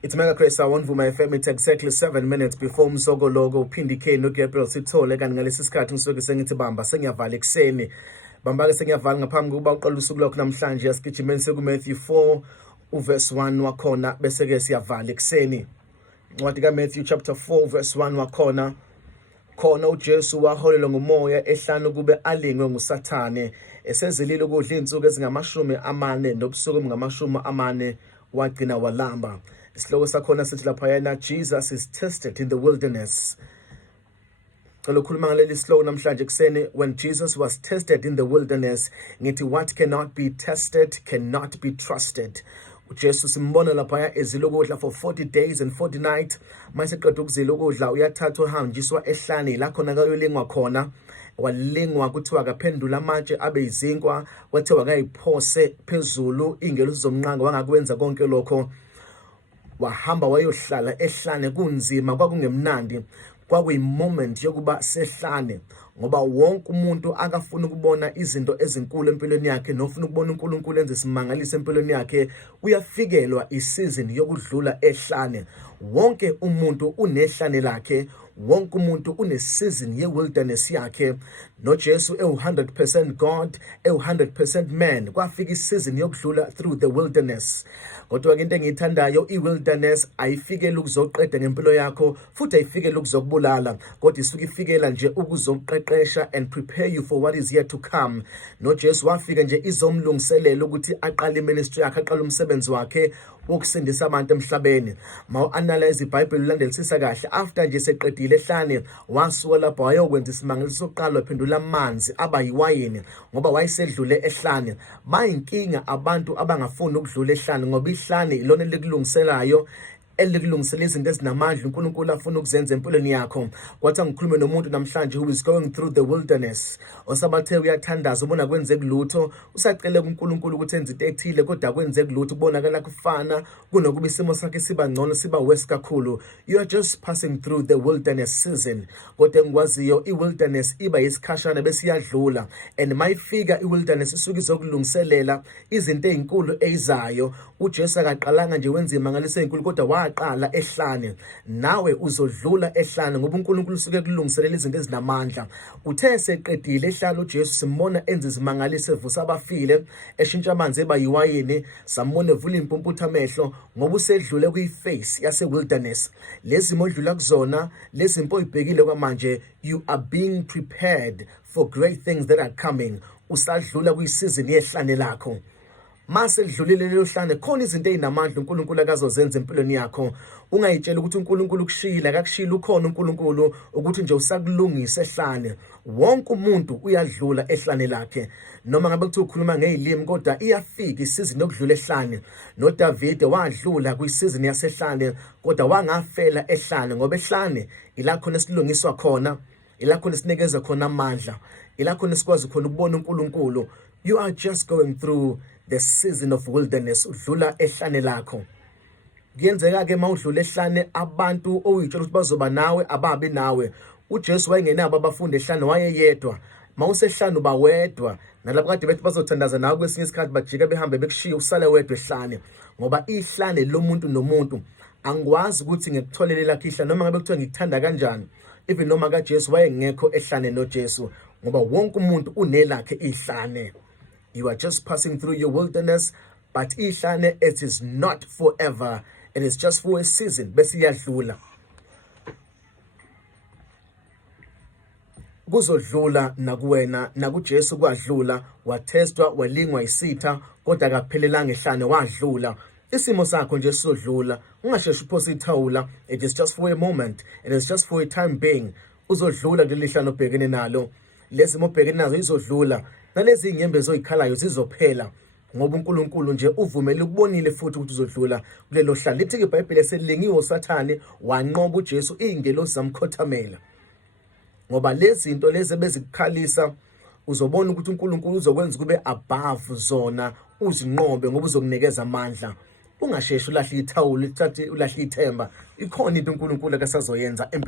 It's Mega Chris on Vuma FM. It's exactly 7 minutes before Mzogo logo Pindi K no Gabriel sithole kanti ngalesi sikhathi ngisuke sengithi bamba sengiyavala ekseni. Bamba ke sengiyavala ngaphambi kokuba uqala usuku lokho namhlanje yasigijimeni seku Matthew 4 uverse 1 wakhona bese ke siyavala ekseni. Incwadi ka Matthew chapter 4 verse 1 wakhona khona uJesu waholelwa ngumoya ehlanu kube alingwe nguSathane esezilile ukudla izinsuku ezingama40 nobusuku obungama40 wagcina walamba. Isihloko sakhona sithi laphayana Jesus is tested in the wilderness. Cela ukhuluma ngaleli sihloko namhlanje kuseni. When Jesus was tested in the wilderness, ngithi what cannot be tested cannot be trusted. uJesu simbona laphaya ezile ukudla for 40 days and 40 nights. Mase qeda ukuzila ukudla uyathathwa uhanjiswa ehlane la khona kayolingwa khona. Walingwa kuthiwa akaphendula amatshe abe izinkwa, kwathiwa akayiphose phezulu ingelosi zomnqanga wangakwenza konke lokho. Wahamba wayohlala ehlane kunzima kwakungemnandi, kwakuyimoment yokuba sehlane ngoba wonke umuntu akafuna ukubona izinto ezinkulu empilweni yakhe nofuna ukubona uNkulunkulu enze simangalise empilweni yakhe uyafikelwa isizini yokudlula ehlane. Wonke umuntu unehlane lakhe, wonke umuntu unesizini ye-wilderness yakhe. NoJesu 100% God, 100% man, kwafika isizini yokudlula through the wilderness. Kodwa ke into engiyithandayo, i-wilderness ayifikele ukuzoqeda ngempilo yakho futhi ayifikele ukuzokubulala, kodwa isuke ifikela nje ukuzoqeqesha and prepare you for what is yet to come. NoJesu wafika nje izomlungiselela ukuthi aqale iministry yakhe, aqale umsebenzi wakhe wokusindisa abantu emhlabeni. Mawu-analyze iBhayibheli ulandelisisa kahle, after nje seqedile ehlane wasuka lapho wayokwenza isimangaliso sokuqala, waphendula amanzi aba yiwayini ngoba wayesedlule ehlane. Bayinkinga abantu abangafuni ukudlula ehlane ngoba ihlane ilona elikulungiselayo, elikulungisela izinto ezinamandla uNkulunkulu afuna ukuzenza empilweni yakho. Kwathi ngikhulume nomuntu namhlanje who is going through the wilderness, osabathe uyathandaza ubona kwenzeke lutho, usacela kuNkulunkulu ukuthi enze into ethile kodwa kwenzeke lutho, kubonakala kufana kunokuba isimo sakhe siba ngcono siba worse kakhulu. You are just passing through the wilderness season. Kodwa engikwaziyo i-wilderness iba yisikhashana bese iyadlula, and mayifika i-wilderness isuke izokulungiselela izinto ezinkulu ezizayo. uJesu akaqalanga nje wenza imangaliso ezinkulu kodwa waqala ehlane. Nawe uzodlula ehlane ngoba uNkulunkulu usuke kulungiselela izinto ezinamandla. Uthe seqedile ehlane uJesu simbona enza izimangaliso, evusa abafile, eshintsha amanzi eba yiwayini, sambona evula impumputha amehlo ngoba usedlule kuyiface yase wilderness. Lezi modlula kuzona, lezi impo ibhekile kwamanje, you are being prepared for great things that are coming. Usadlula kuyisizini yehlane lakho. Mase lidlulile lelo hlane khona izinto ezinamandla uNkulunkulu akazozenza empilweni yakho. Ungayitshela ukuthi uNkulunkulu kushila, akakushila, ukhona uNkulunkulu ukuthi nje usakulungisa ehlane. Wonke umuntu uyadlula ehlane lakhe. Noma ngabe kuthi ukhuluma ngezilimi kodwa iyafika isizini yokudlula ehlane. NoDavid wadlula kwisizini yasehlane kodwa wangafela ehlane ngoba ehlane ila khona esilungiswa khona, ila khona esinikeza khona amandla, ila khona sikwazi khona ukubona uNkulunkulu. You are just going through the season of wilderness, udlula ehlane lakho. Kuyenzeka ke mawudlula ehlane abantu oyitshela ukuthi bazoba nawe ababe nawe. uJesu wayengenabo abafundi ehlane, wayeyedwa. Mawusehlane uba wedwa, nalabo kade bethi bazothandaza nawe kwesinye isikhathi bajika behambe bekushiya usale wedwa ehlane ngoba ihlane lomuntu nomuntu. Angikwazi ukuthi ngikutholele lakhe ihlane noma ngabe kuthiwa ngikuthanda kanjani, even noma kaJesu wayengekho ehlane noJesu ngoba wonke umuntu unelakhe ihlane. You are just passing through your wilderness, but ihlane, it is not forever. It is just for a season. Bese iyadlula. Kuzodlula nakuwena, nakuJesu kwadlula, wathestwa, walingwa isitha, kodwa akaphelelanga ehlane, wadlula. Isimo sakho nje sizodlula. Ungasheshi uphose ithawula. It is just for a moment. It is just for a time being. Uzodlula kuleli hlane obhekene nalo. Lezi mobhekene nazo izodlula. Nalezi inyembe zoyikhalayo zizophela ngoba uNkulunkulu nje uvumele ukubonile futhi ukuthi uzodlula kulelo hlala. Lithi iBhayibheli selilingiwe uSathane wanqoba uJesu, ingelosi zamkhothamela. Ngoba lezi zinto lezi bezikukhalisa uzobona ukuthi uNkulunkulu uzokwenza kube above zona, uzinqobe ngoba uzokunikeza amandla. Ungasheshi ulahle ithawula, uthathe ulahle ithemba. Ikhona into uNkulunkulu akasazoyenza empilweni.